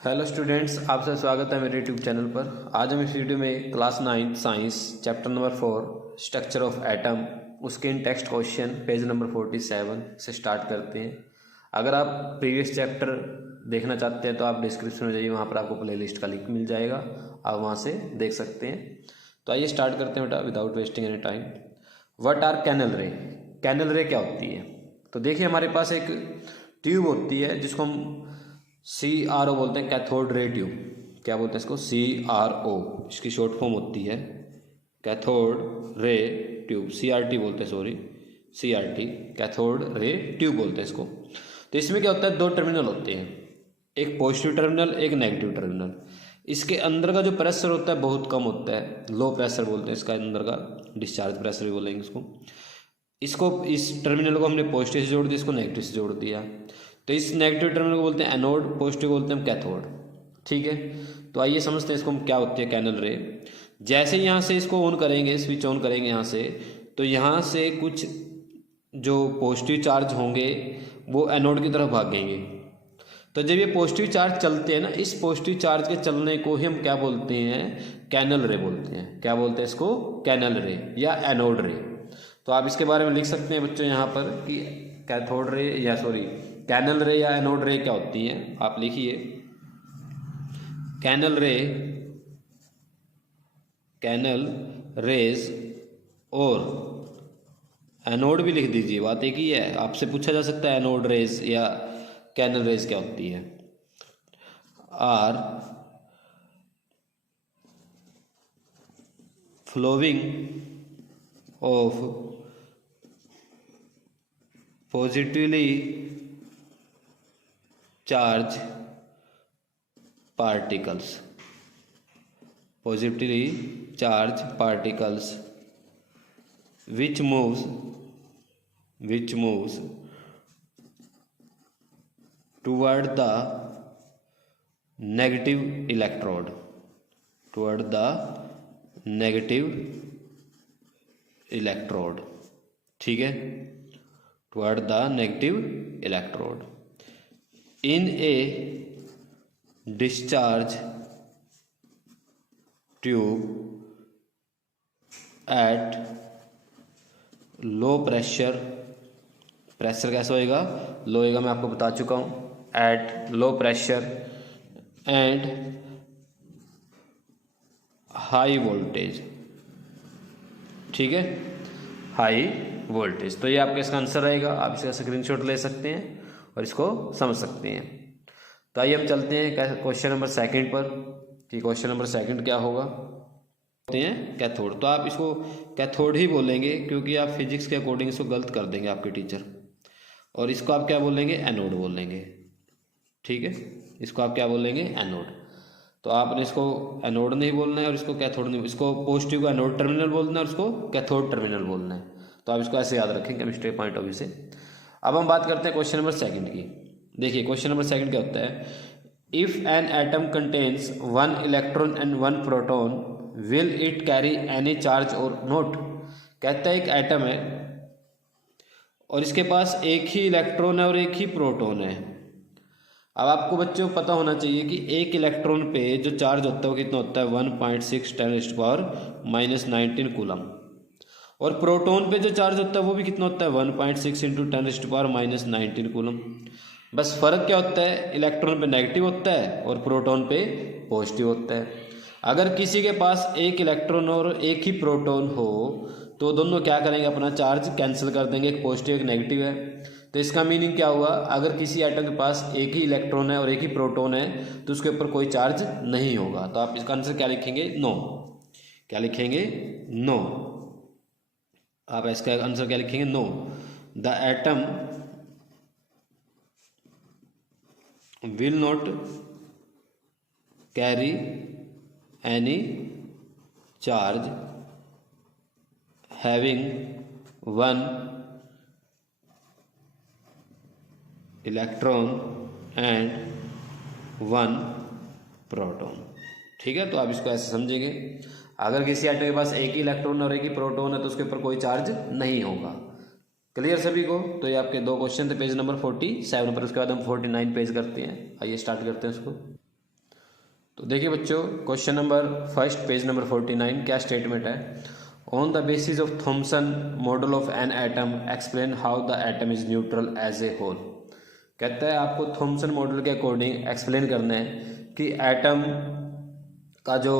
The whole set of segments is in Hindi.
हेलो स्टूडेंट्स, आपका स्वागत है मेरे यूट्यूब चैनल पर। आज हम इस वीडियो में class 9 science chapter number 4 structure of atom उसके इन टेक्स्ट क्वेश्चन पेज नंबर 47 से स्टार्ट करते हैं। अगर आप प्रीवियस चैप्टर देखना चाहते हैं तो आप डिस्क्रिप्शन में जाइए, वहाँ पर आपको प्लेलिस्ट का लिंक मिल जाएगा, आप वहाँ से देख सकते हैं। तो आइए स्टार्ट करते हैं बेटा without wasting any time. What are canal ray? Canal ray क्या होती है? तो देखिए, हमारे पास एक ट्यूब होती है जिसको हम CRO बोलते हैं, कैथोड रे ट्यूब। क्या बोलते हैं इसको? CRO, इसकी शॉर्ट फॉर्म होती है कैथोड रे ट्यूब। CRT बोलते हैं, sorry CRT, cathode ray tube बोलते हैं इसको। तो इसमें क्या होता है, दो टर्मिनल होते हैं, एक पॉजिटिव टर्मिनल, एक नेगेटिव टर्मिनल। इसके अंदर का जो प्रेशर होता है बहुत कम होता है, लो प्रेशर बोलते हैं इसका अंदर का, डिस्चार्ज प्रेशर भी बोलेंगे इसको। इस टर्मिनल को हमने पॉजिटिव से जोड़ दिया, इसको नेगेटिव से जोड़ दिया, तो इस नेगेटिव टर्मिनल को बोलते हैं एनोड, पॉजिटिव बोलते हैं हम कैथोड। ठीक है, तो आइए समझते हैं इसको क्या होती है कैनल रे। जैसे यहाँ से इसको ऑन करेंगे, स्विच ऑन करेंगे यहाँ से, तो यहाँ से कुछ जो पॉजिटिव चार्ज होंगे वो एनोड की तरफ भागेंगे। तो जब ये पॉजिटिव चार्ज चलते हैं ना, इस पॉजिटिव चार्ज के चलने को ही हम क्या बोलते हैं? कैनल रे बोलते हैं। क्या बोलते हैं इसको? कैनल रे या एनोड रे। तो आप इसके बारे में लिख सकते हैं बच्चों यहाँ पर कि कैथोड रे या सॉरी कैनल रे या एनोड रे क्या होती हैं। आप लिखिए कैनल रे, कैनल रेज, और एनोड भी लिख दीजिए, बात एक ही है। आपसे पूछा जा सकता है एनोड रेज या कैनल रेज क्या होती है। Are flowing of positively charge particles, positively charged particles which moves toward the negative electrode, ठीक है, toward the negative electrode in a discharge tube at low pressure. Pressure कैसा होएगा? लो होएगा, मैं आपको बता चुका हूँ। At low pressure and high voltage, ठीक है, हाई वोल्टेज। तो ये आपका इसका आंसर रहेगा। आप इसका स्क्रीनशॉट ले सकते हैं और इसको समझ सकते हैं। तो आइए हम चलते हैं क्वेश्चन नंबर सेकंड पर कि क्वेश्चन नंबर सेकंड क्या होगा। होते हैं कैथोड, तो आप इसको कैथोड ही बोलेंगे क्योंकि आप फिजिक्स के अकॉर्डिंग इसको गलत कर देंगे आपके टीचर, और इसको आप क्या बोलेंगे? एनोड बोलेंगे। ठीक है, इसको आप क्या बोलेंगे? एनोड। तो आपने इसको एनोड नहीं बोलना है और इसको कैथोड नहीं, इसको पॉजिटिव को एनोड टर्मिनल बोलना है और इसको कैथोड टर्मिनल बोलना है। तो आप इसको ऐसे याद रखें केमिस्ट्री पॉइंट ऑफ व्यू से। अब हम बात करते हैं क्वेश्चन नंबर सेकंड की। देखिए क्वेश्चन नंबर सेकंड क्या होता है? If an atom contains 1 electron and 1 proton will it carry any charge और नॉट। कहता है एक एटम है और इसके पास एक ही इलेक्ट्रॉन है और एक ही प्रोटॉन है। अब आपको बच्चों पता होना चाहिए कि एक इलेक्ट्रॉन पे जो चार्ज होता है वो कितना होता है? 1.6 10⁻⁻19 कूलम। और प्रोटॉन पे जो चार्ज होता है वो भी कितना होता है? 1.6 × 10⁻⁻19 कूलम। बस फर्क क्या होता है? इलेक्ट्रॉन पे नेगेटिव होता है और प्रोटॉन पे पॉजिटिव होता है। अगर किसी के पास एक इलेक्ट्रॉन और एक ही प्रोटॉन हो तो दोनों क्या करेंगे? अपना चार्ज कैंसिल कर देंगे, एक पॉजिटिव एक नेगेटिव है। तो इसका मीनिंग क्या हुआ? अगर किसी एटम के पास एक ही इलेक्ट्रॉन है और एक ही प्रोटॉन है तो उसके ऊपर कोई चार्ज नहीं होगा। तो आप इसका आंसर क्या लिखेंगे? नो। क्या लिखेंगे? नो। आप इसका आंसर क्या लिखेंगे? No. The atom will not carry any charge having 1 electron and 1 proton. ठीक है, तो आप इसको ऐसे समझेंगे, अगर किसी एटम के पास एक ही इलेक्ट्रॉन और एक ही प्रोटॉन है तो उसके ऊपर कोई चार्ज नहीं होगा। क्लियर सभी को? तो ये आपके दो क्वेश्चन थे पेज नंबर 47 पर। उसके बाद हम 49 पेज करते हैं। आइए स्टार्ट करते हैं उसको। तो देखिए बच्चों, question number first, page number 49, क्या स्टेटमेंट है? On the basis of Thomson model of an atom explain how the atom is neutral as a whole. कहता है आपको थॉमसन मॉडल के अकॉर्डिंग एक्सप्लेन करना है कि एटम का जो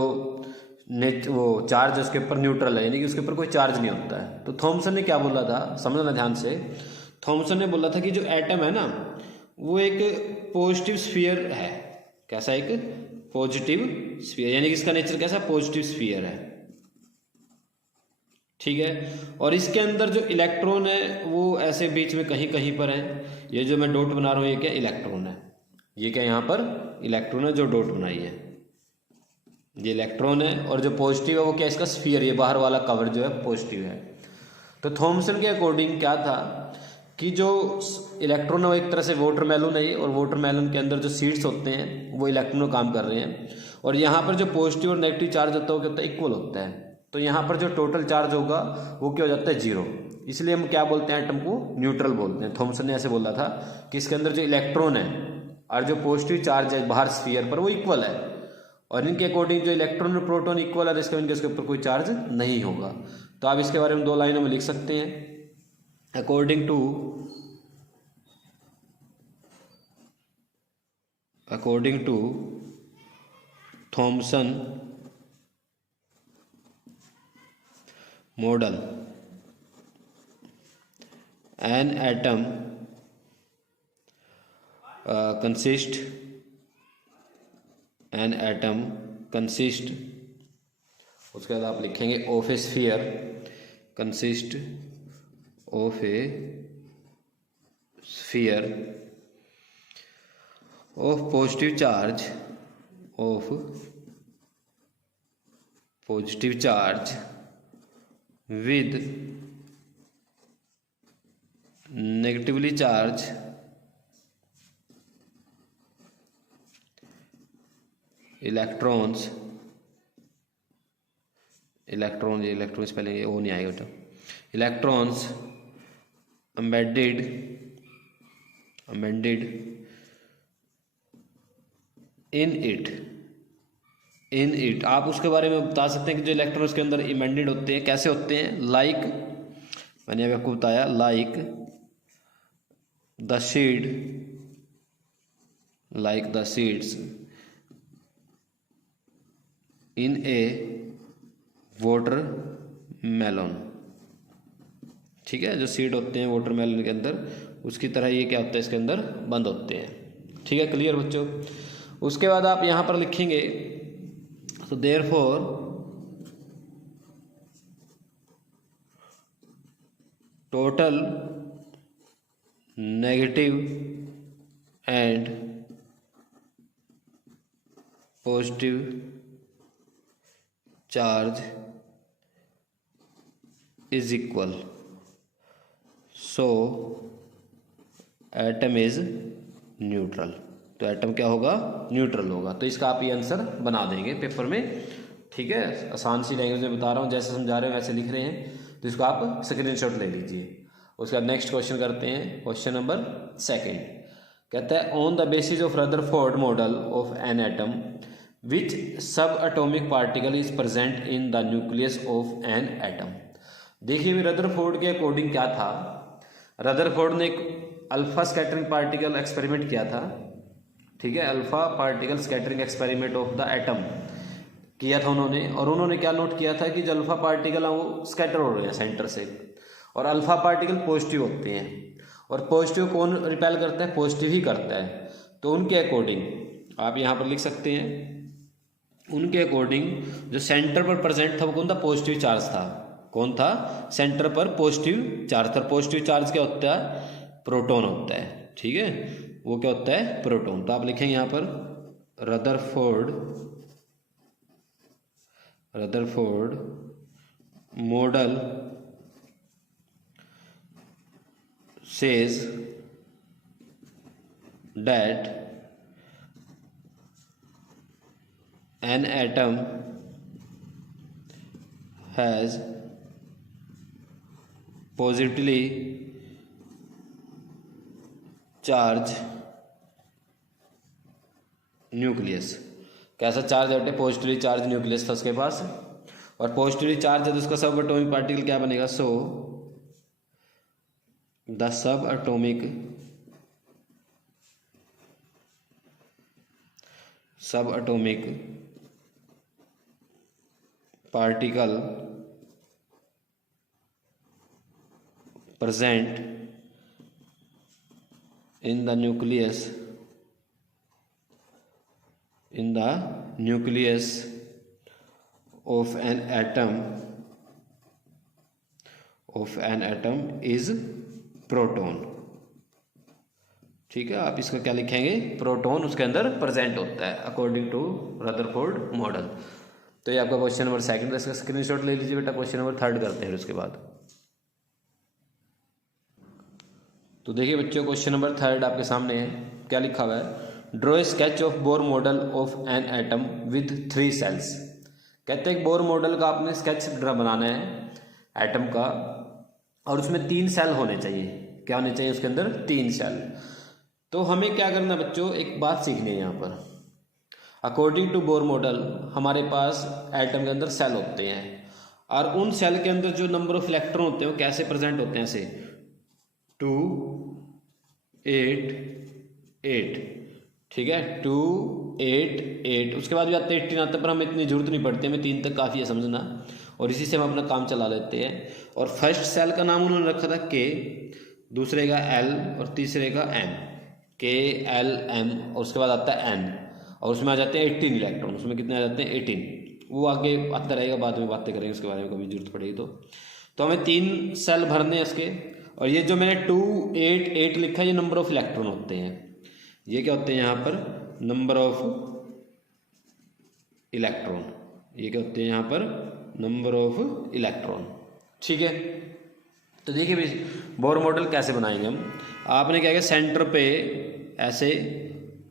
वो चार्ज उसके ऊपर न्यूट्रल है, यानी कि उसके ऊपर कोई चार्ज नहीं होता है। तो थॉमसन ने क्या बोला था, समझना ध्यान से। थॉमसन ने बोला था कि जो एटम है ना, वो एक पॉजिटिव स्फीयर है। कैसा? एक पॉजिटिव स्फीयर, यानी कि इसका नेचर कैसा? पॉजिटिव स्फीयर है, ठीक है। और इसके अंदर जो इलेक्ट्रॉन है वो ऐसे बीच में कहीं कहीं पर है। ये जो मैं डॉट बना रहा हूँ, ये क्या? इलेक्ट्रॉन है। ये क्या? यहाँ पर इलेक्ट्रॉन है जो डॉट बनाई है, ये इलेक्ट्रॉन है। और जो पॉजिटिव है वो क्या? इसका स्फीयर, ये बाहर वाला कवर जो है पॉजिटिव है। तो थॉमसन के अकॉर्डिंग क्या था कि जो इलेक्ट्रॉन है वो एक तरह से वाटरमेलन है, और वाटरमेलन के अंदर जो सीड्स होते हैं वो इलेक्ट्रॉन का काम कर रहे हैं। और यहाँ पर जो पॉजिटिव और नेगेटिव चार्ज होता है वो क्या होता है? इक्वल होता है। तो यहाँ पर जो टोटल चार्ज होगा वो क्या हो जाता है? जीरो। इसलिए हम क्या बोलते हैं? एटम को न्यूट्रल बोलते हैं। थॉमसन ने ऐसे बोला था कि इसके अंदर जो इलेक्ट्रॉन है और जो पॉजिटिव चार्ज है बाहर स्फीयर पर, वो इक्वल है। और इनके अकॉर्डिंग जो इलेक्ट्रॉन और प्रोटॉन इक्वल है, इसके इनके उसके ऊपर कोई चार्ज नहीं होगा। तो आप इसके बारे में 2 लाइनों में लिख सकते हैं। According to Thomson model, an atom consist उसके बाद आप लिखेंगे of a sphere, consist of a sphere of positive charge with negatively charged electrons, electron spelling वो नहीं आएगा, तो इलेक्ट्रॉन्स embedded इन इट। आप उसके बारे में बता सकते हैं कि जो इलेक्ट्रॉन उसके अंदर इमेंडेड होते हैं कैसे होते हैं? लाइक मैंने अभी आपको बताया, like the seeds in A watermelon, ठीक है। जो सीड होते हैं वाटरमेलन के अंदर, उसकी तरह ये क्या होता है? इसके अंदर बंद होते हैं, ठीक है। क्लियर बच्चों? उसके बाद आप यहाँ पर लिखेंगे, तो therefore total negative and positive charge is equal, so atom is neutral। तो एटम क्या होगा? न्यूट्रल होगा। तो इसका आप ये आंसर बना देंगे पेपर में, ठीक है। आसान सी लैंग्वेज में बता रहा हूँ, जैसे समझा रहे हो वैसे लिख रहे हैं। तो इसको आप स्क्रीनशॉट ले लीजिए। उसके बाद नेक्स्ट क्वेश्चन करते हैं, क्वेश्चन नंबर 2। कहता है on the basis of Rutherford model of an atom which subatomic particle is present in the nucleus of an atom. देखिए रदरफोर्ड के अकॉर्डिंग क्या था, रदरफोर्ड ने एक अल्फा स्कैटरिंग पार्टिकल एक्सपेरिमेंट किया था, ठीक है। Alpha particle scattering experiment of the atom किया था उन्होंने। और उन्होंने क्या नोट किया था कि जो अल्फा पार्टिकल है वो स्कैटर हो रहे हैं सेंटर से, और अल्फा पार्टिकल पॉजिटिव होते हैं। और पॉजिटिव कौन रिपेल करता है? पॉजिटिव ही करता है। तो उनके अकॉर्डिंग आप यहाँ पर लिख सकते हैं, उनके अकॉर्डिंग जो सेंटर पर प्रेजेंट था वो कौन था? पॉजिटिव चार्ज था। कौन था? सेंटर पर पॉजिटिव चार्ज था। पॉजिटिव चार्ज क्या होता है? प्रोटॉन होता है, ठीक है। वो क्या होता है? प्रोटॉन। तो आप लिखेंगे यहाँ पर Rutherford model says that an atom has positively charged nucleus। कैसा चार्ज है? पॉजिटिवली चार्ज न्यूक्लियस था उसके पास, और पॉजिटिवली चार्ज है तो उसका सब एटॉमिक पार्टिकल क्या बनेगा? So the sub atomic particle present in the nucleus of an atom is proton। ठीक है, आप इसका क्या लिखेंगे? प्रोटॉन उसके अंदर प्रेजेंट होता है अकॉर्डिंग टू रदरफोर्ड मॉडल। तो ये आपका क्वेश्चन नंबर सेकंड, इसका स्क्रीनशॉट ले लीजिए बेटा। क्वेश्चन नंबर थर्ड करते हैं उसके बाद। तो देखिए बच्चों, क्वेश्चन नंबर थर्ड आपके सामने है, क्या लिखा हुआ है? Draw a sketch of Bohr model of an atom with 3 shells. कहते हैं बोर मॉडल का आपने स्केच बनाना है एटम का, और उसमें 3 सेल होने चाहिए। क्या होने चाहिए उसके अंदर? 3 सेल। तो हमें क्या करना बच्चों, एक बात सीखनी है यहाँ पर। अकॉर्डिंग टू बोर मॉडल हमारे पास एटम के अंदर सेल होते हैं, और उन सेल के अंदर जो नंबर ऑफ इलेक्ट्रॉन होते हैं वो कैसे प्रेजेंट होते हैं? ऐसे 2 8 8। ठीक है, 2 8 8। उसके बाद भी आते 18 आता है, पर हमें इतनी जरूरत नहीं पड़ती, हमें 3 तक काफ़ी है समझना, और इसी से हम अपना काम चला लेते हैं। और फर्स्ट सेल का नाम उन्होंने रखा था के, दूसरे का एल, और तीसरे का एम। के एल एम, और उसके बाद आता है एन, और उसमें आ जाते हैं 18 इलेक्ट्रॉन। उसमें कितने आ जाते हैं? 18। वो आगे आता रहेगा, बाद में बातें करेंगे उसके बारे में, कभी जरूरत पड़ेगी तो हमें 3 सेल भरने हैं इसके। और ये जो मैंने 2 8 8 लिखा है, ये नंबर ऑफ इलेक्ट्रॉन होते हैं। ये क्या होते हैं यहाँ पर? Number of electron. ये क्या होते हैं यहाँ पर? Number of electron. ठीक है, तो देखिए भाई बोर मॉडल कैसे बनाएंगे हम। आपने क्या किया, सेंटर पे ऐसे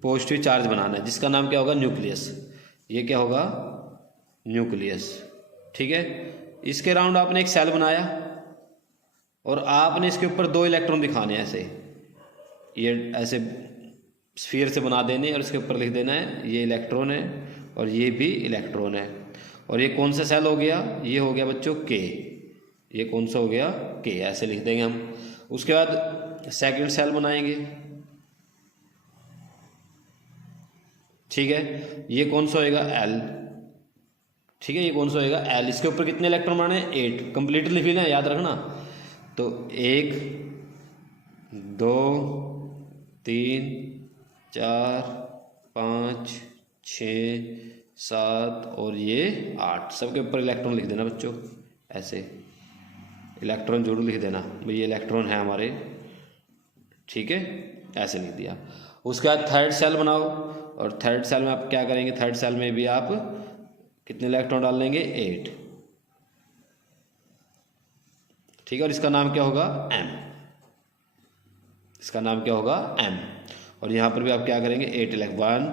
पॉजिटिव चार्ज बनाना है, जिसका नाम क्या होगा? न्यूक्लियस। ये क्या होगा? न्यूक्लियस। ठीक है, इसके राउंड आपने एक सेल बनाया, और आपने इसके ऊपर 2 इलेक्ट्रॉन दिखाने हैं ऐसे, ये ऐसे स्फीयर से बना देने, और इसके ऊपर लिख देना है ये इलेक्ट्रॉन है और ये भी इलेक्ट्रॉन है। और ये कौन सा सेल हो गया? ये हो गया बच्चों के। ये कौन सा हो गया? के। ऐसे लिख देंगे हम। उसके बाद सेकंड सेल बनाएंगे। ठीक है, ये कौन सा होएगा? एल। ठीक है, ये कौन सा होएगा? एल। इसके ऊपर कितने इलेक्ट्रॉन बनाने? 8। कंप्लीटली फिल है, याद रखना। तो 1 2 3 4 5 6 7 और ये 8। सबके ऊपर इलेक्ट्रॉन लिख देना बच्चों, ऐसे इलेक्ट्रॉन जरूर लिख देना भाई, ये इलेक्ट्रॉन है हमारे। ठीक है, ऐसे लिख दिया। उसके बाद थर्ड सेल बनाओ, और थर्ड सेल में आप क्या करेंगे? थर्ड सेल में भी आप कितने इलेक्ट्रॉन डाल लेंगे? 8। ठीक है, और इसका नाम क्या होगा? एम। इसका नाम क्या होगा? एम। और यहाँ पर भी आप क्या करेंगे? 8 इलेक्ट्रॉन। 1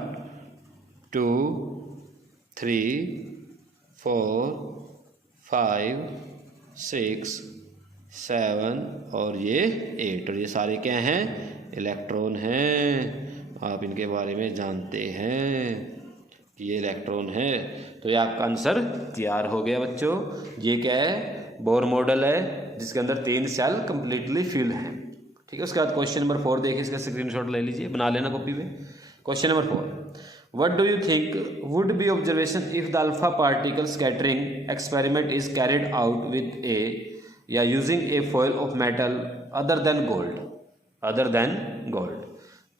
2 3 4 5 6 7 और ये 8। और ये सारे क्या हैं? इलेक्ट्रॉन हैं। आप इनके बारे में जानते हैं कि ये इलेक्ट्रॉन है। तो ये आपका आंसर तैयार हो गया बच्चों। ये क्या है? बोर मॉडल है, जिसके अंदर 3 सेल कंप्लीटली फिल हैं। ठीक है, उसके बाद क्वेश्चन नंबर 4 देखिए, इसका स्क्रीनशॉट ले लीजिए, बना लेना कॉपी में। Question number 4, what do you think would be observation if the alpha particle scattering experiment is carried out with a या using a foil of metal other than gold? Other than gold.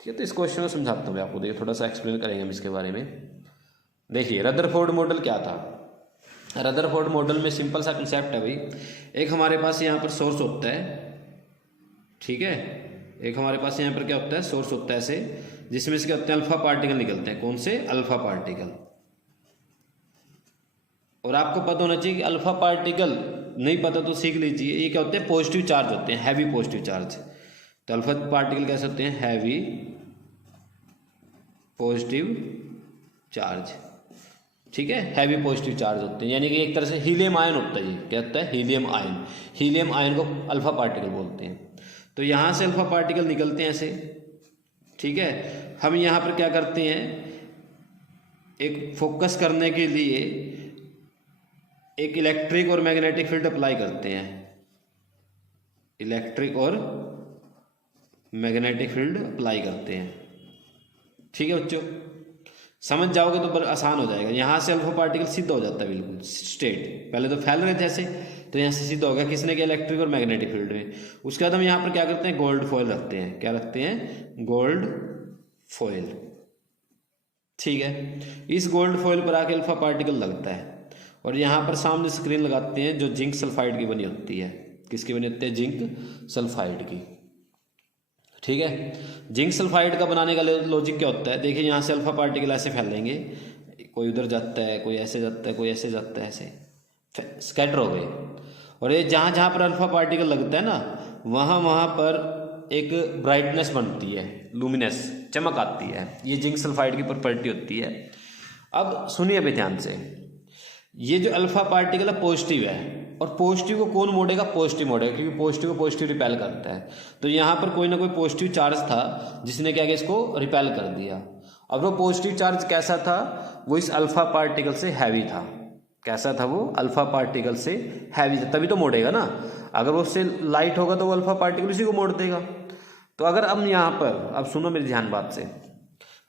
ठीक है, तो इस क्वेश्चन को समझाता हूँ मैं आपको। देखिए, थोड़ा सा एक्सप्लेन करेंगे हम इसके बारे में। देखिए, रदरफोर्ड मॉडल क्या था? रदरफोर्ड मॉडल में सिंपल सा कंसेप्ट है भाई। एक हमारे पास यहाँ पर सोर्स होता है, ठीक है, एक हमारे पास यहाँ पर क्या होता है? सोर्स होता है ऐसे, जिसमें से क्या होते हैं? अल्फा पार्टिकल निकलते हैं। कौन से? Alpha particle. और आपको पता होना चाहिए कि अल्फा पार्टिकल, नहीं पता तो सीख लीजिए, ये क्या होते हैं? पॉजिटिव चार्ज होते हैं, हैवी पॉजिटिव चार्ज। तो अल्फा पार्टिकल कैसे होते हैं? Heavy positive charge. ठीक है, हैवी पॉजिटिव चार्ज होते हैं, यानी कि एक तरह से हीलियम आयन होता है। ये क्या होता है? Helium ion. हीलियम आयन को अल्फा पार्टिकल बोलते हैं। तो यहाँ से अल्फा पार्टिकल निकलते हैं ऐसे। ठीक है, हम यहाँ पर क्या करते हैं? एक फोकस करने के लिए एक इलेक्ट्रिक और मैग्नेटिक फील्ड अप्लाई करते हैं, इलेक्ट्रिक और मैग्नेटिक फील्ड अप्लाई करते हैं। ठीक है बच्चों, समझ जाओगे तो आसान हो जाएगा। यहाँ से अल्फा पार्टिकल सीधा हो जाता है बिल्कुल स्ट्रेट, पहले तो फैल रहे थे ऐसे, तो यहाँ से सीधा हो गया, किसने किया, इलेक्ट्रिक और मैग्नेटिक फील्ड में। उसके बाद हम यहाँ पर क्या करते हैं, गोल्ड फॉयल रखते हैं। क्या रखते हैं, गोल्ड फॉयल। ठीक है, इस गोल्ड फॉयल पर आके अल्फा पार्टिकल लगता है और यहाँ पर सामने स्क्रीन लगाते हैं जो जिंक सल्फाइड की बनी होती है। किसकी बनी होती है, जिंक सल्फाइड की। ठीक है, जिंक सल्फाइड का बनाने का लॉजिक क्या होता है, देखिए यहाँ से अल्फा पार्टिकल ऐसे फैलेंगे, कोई उधर जाता है, कोई ऐसे जाता है, कोई ऐसे जाता है, ऐसे स्कैटर हो गए। और ये जहाँ जहाँ पर अल्फा पार्टिकल लगता है ना, वहाँ वहाँ पर एक ब्राइटनेस बनती है, लुमिनस, चमक आती है। ये जिंक सल्फाइड की प्रॉपर्टी होती है। अब सुनिए अभी ध्यान से, ये जो अल्फा पार्टिकल है पॉजिटिव है, और पॉजिटिव को कौन मोड़ेगा, पॉजिटिव मोड़ेगा, क्योंकि पॉजिटिव को पॉजिटिव रिपेल करता है। तो यहाँ पर कोई ना कोई पॉजिटिव चार्ज था जिसने क्या किया, इसको रिपेल कर दिया। अब वो पॉजिटिव चार्ज कैसा था, वो इस अल्फा पार्टिकल से हैवी था। कैसा था वो, अल्फा पार्टिकल से हैवी था, तभी तो मोड़ेगा ना। अगर वो उससे लाइट होगा तो वो अल्फा पार्टिकल उसी को मोड़ देगा। तो अगर हम यहाँ पर, अब सुनो मेरी ध्यान बात से,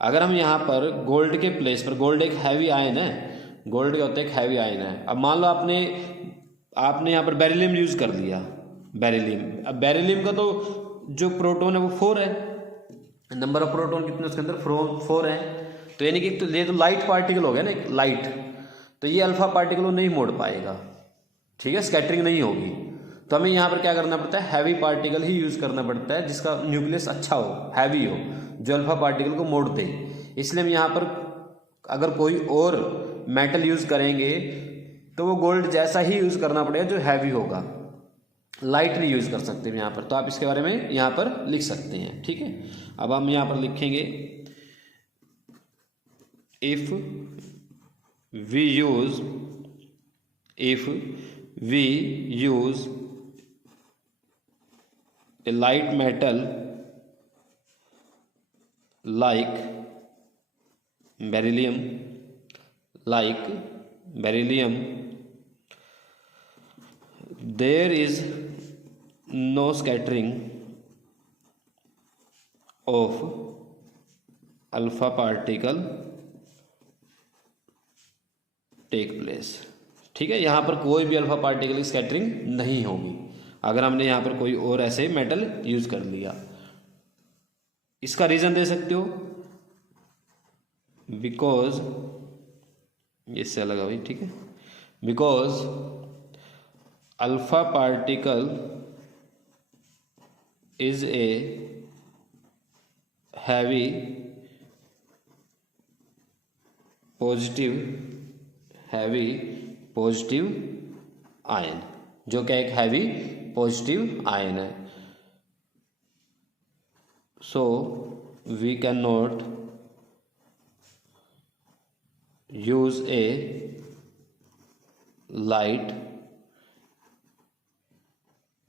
अगर हम यहाँ पर गोल्ड के प्लेस पर, गोल्ड एक हैवी आयन है, गोल्ड क्या होता है, एक हैवी आयन है। अब मान लो आपने यहाँ पर बेरिलियम यूज कर लिया, बेरिलियम। अब बेरिलियम का तो जो प्रोटॉन है वो 4 है, नंबर ऑफ प्रोटॉन कितने उसके अंदर, 4 है। तो यानी कि ये तो लाइट पार्टिकल हो गया ना, लाइट, तो ये अल्फा पार्टिकल को नहीं मोड़ पाएगा। ठीक है, स्कैटरिंग नहीं होगी। तो हमें यहाँ पर क्या करना पड़ता है, हैवी पार्टिकल ही यूज करना पड़ता है, जिसका न्यूक्लियस अच्छा हो, हैवी हो, जो अल्फा पार्टिकल को मोड़ दे। इसलिए हम यहाँ पर अगर कोई और मेटल यूज करेंगे तो वो गोल्ड जैसा ही यूज करना पड़ेगा जो हैवी होगा, लाइट नहीं यूज कर सकते यहाँ पर। तो आप इसके बारे में यहाँ पर लिख सकते हैं। ठीक है, अब हम यहाँ पर लिखेंगे, if we use a light metal like beryllium, there is no scattering of alpha particle take place। ठीक है, यहाँ पर कोई भी अल्फा पार्टिकल की स्कैटरिंग नहीं होगी अगर हमने यहाँ पर कोई और ऐसे मेटल यूज कर लिया। इसका रीजन दे सकते हो, बिकॉज, इससे अलग है भाई। ठीक है, because alpha particle is a heavy positive ion, जो क्या एक हैवी पॉजिटिव आयन है। So we cannot use a light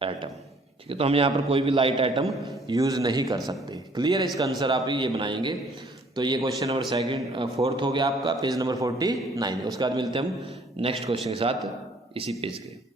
atom। ठीक है, तो हम यहाँ पर कोई भी लाइट एटम यूज नहीं कर सकते। क्लियर है, इसका आंसर आप ये बनाएंगे। तो ये क्वेश्चन नंबर 4 हो गया आपका, पेज नंबर 49। उसके बाद मिलते हैं हम नेक्स्ट क्वेश्चन के साथ इसी पेज के।